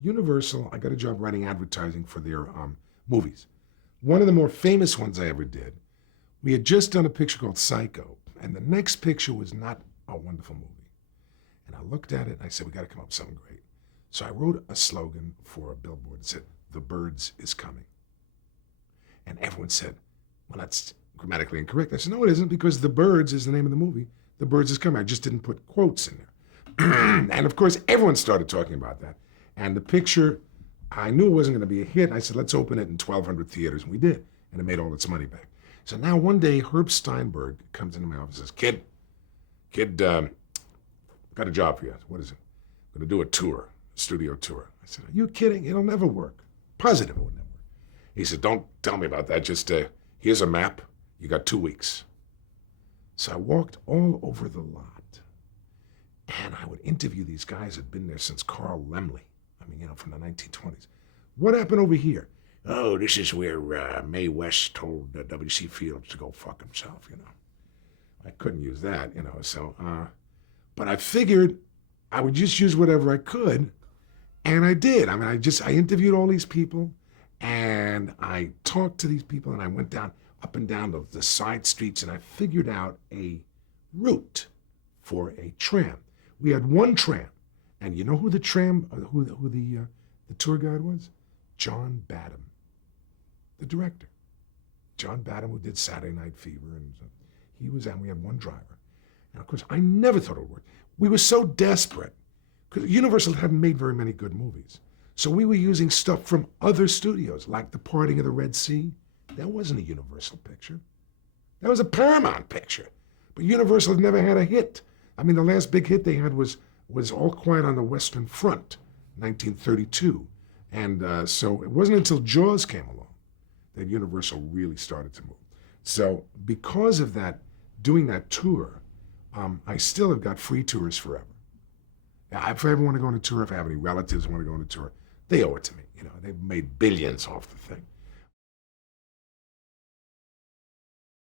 Universal, I got a job writing advertising for their movies. One of the more famous ones I ever did, we had just done a picture called Psycho, and the next picture was not a wonderful movie. And I looked at it and I said, we got to come up with something great. So I wrote a slogan for a billboard that said, "The Birds is coming." And everyone said, well, that's grammatically incorrect. I said, no, it isn't, because The Birds is the name of the movie. The Birds is coming. I just didn't put quotes in there. And of course, everyone started talking about that. And the picture, I knew it wasn't going to be a hit. I said, let's open it in 1,200 theaters. And we did. And it made all its money back. So now one day, Herb Steinberg comes into my office and says, kid, got a job for you. What is it? I'm going to do a tour, a studio tour. I said, are you kidding? It'll never work. Positive it would never work. He said, don't tell me about that. Just here's a map. You got 2 weeks. So I walked all over the lot, and I would interview these guys who'd been there since Carl Laemmle. I mean, from the 1920s. What happened over here? Oh, this is where Mae West told W.C. Fields to go fuck himself, I couldn't use that, so, but I figured I would just use whatever I could, and I did. I mean, I interviewed all these people, and I talked to these people, and I went up and down the side streets, and I figured out a route for a tram. We had one tram, and you know who the tour guide was? John Badham, the director. John Badham, who did Saturday Night Fever, and he was, and we had one driver. And of course, I never thought it would work. We were so desperate, because Universal hadn't made very many good movies. So we were using stuff from other studios, like The Parting of the Red Sea. That wasn't a Universal picture. That was a Paramount picture. But Universal had never had a hit. I mean, the last big hit they had was All Quiet on the Western Front, 1932. And so it wasn't until Jaws came along that Universal really started to move. So because of that, doing that tour, I still have got free tours forever. If I ever want to go on a tour, if I have any relatives who want to go on a tour, they owe it to me. They've made billions off the thing.